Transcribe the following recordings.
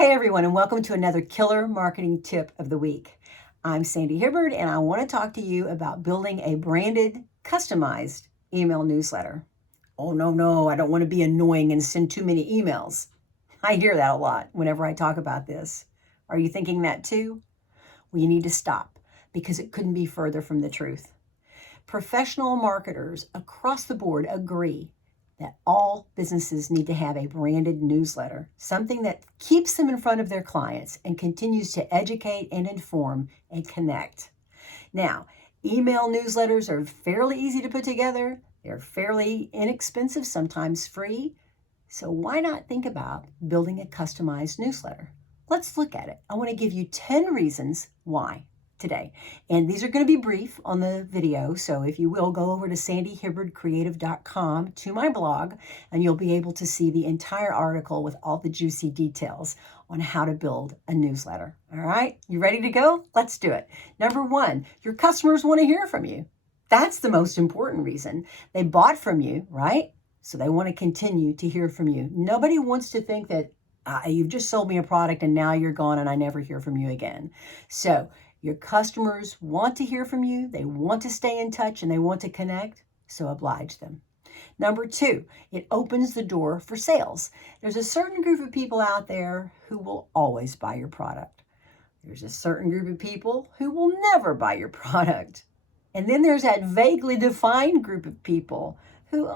Hey everyone, and welcome to another killer marketing tip of the week. I'm Sandy Hibbard, and I want to talk to you about building a branded, customized email newsletter. Oh, no, I don't want to be annoying and send too many emails. I hear that a lot whenever I talk about this. Are you thinking that too? Well, you need to stop because it couldn't be further from the truth. Professional marketers across the board agree that all businesses need to have a branded newsletter, something that keeps them in front of their clients and continues to educate and inform and connect. Now, email newsletters are fairly easy to put together. They're fairly inexpensive, sometimes free. So why not think about building a customized newsletter? Let's look at it. I want to give you 10 reasons why today. And these are going to be brief on the video. So if you will, go over to sandyhibbardcreative.com to my blog, and you'll be able to see the entire article with all the juicy details on how to build a newsletter. All right, you ready to go? Let's do it. Number one, your customers want to hear from you. That's the most important reason. They bought from you, right? So they want to continue to hear from you. Nobody wants to think that you've just sold me a product and now you're gone and I never hear from you again. So your customers want to hear from you, they want to stay in touch, and they want to connect, so oblige them. Number two, it opens the door for sales. There's a certain group of people out there who will always buy your product. There's a certain group of people who will never buy your product. And then there's that vaguely defined group of people who,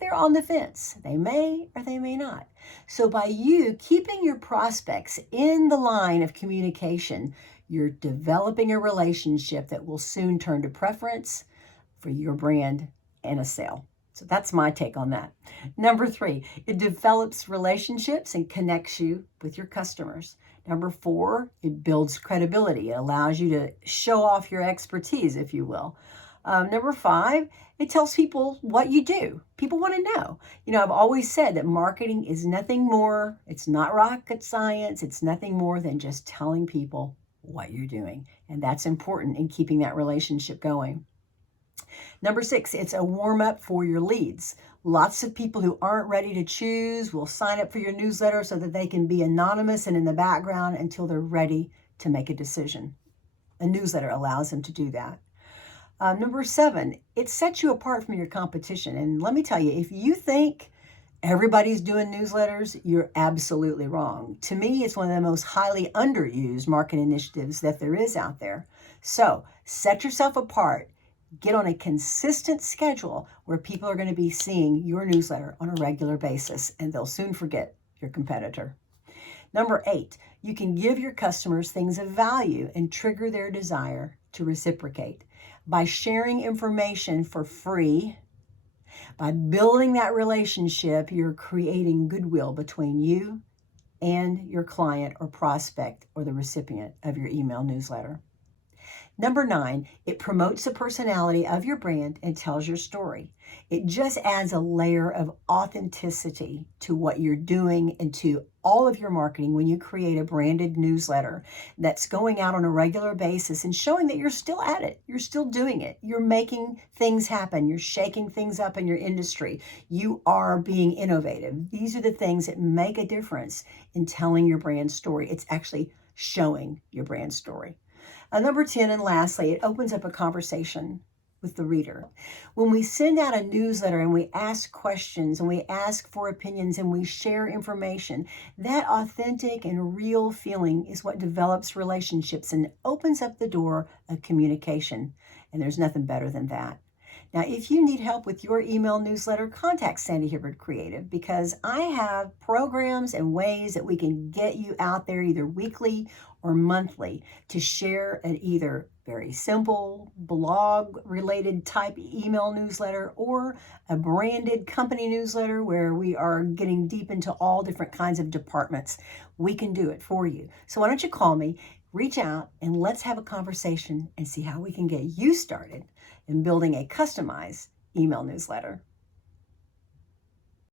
they're on the fence. They may or they may not. So by you keeping your prospects in the line of communication, you're developing a relationship that will soon turn to preference for your brand and a sale. So that's my take on that. Number three, it develops relationships and connects you with your customers. Number four, it builds credibility. It allows you to show off your expertise, if you will. Number five, it tells people what you do. People want to know. I've always said that marketing is nothing more. It's not rocket science. It's nothing more than just telling people what you're doing. And that's important in keeping that relationship going. Number six, it's a warm up for your leads. Lots of people who aren't ready to choose will sign up for your newsletter so that they can be anonymous and in the background until they're ready to make a decision. A newsletter allows them to do that. Number seven, it sets you apart from your competition. And let me tell you, if you think everybody's doing newsletters, you're absolutely wrong. To me, it's one of the most highly underused market initiatives that there is out there. So set yourself apart. Get on a consistent schedule where people are going to be seeing your newsletter on a regular basis, and they'll soon forget your competitor. Number eight, you can give your customers things of value and trigger their desire to reciprocate. By sharing information for free, by building that relationship, you're creating goodwill between you and your client or prospect or the recipient of your email newsletter. Number nine, it promotes the personality of your brand and tells your story. It just adds a layer of authenticity to what you're doing and to all of your marketing when you create a branded newsletter that's going out on a regular basis and showing that you're still at it. You're still doing it. You're making things happen. You're shaking things up in your industry. You are being innovative. These are the things that make a difference in telling your brand story. It's actually showing your brand story. Number 10, and lastly, it opens up a conversation with the reader. When we send out a newsletter and we ask questions and we ask for opinions and we share information, that authentic and real feeling is what develops relationships and opens up the door of communication. And there's nothing better than that. Now, if you need help with your email newsletter, contact Sandy Hibbard Creative, because I have programs and ways that we can get you out there either weekly or monthly to share an either very simple blog related type email newsletter or a branded company newsletter where we are getting deep into all different kinds of departments. We can do it for you. So why don't you call me, reach out, and let's have a conversation and see how we can get you started in building a customized email newsletter.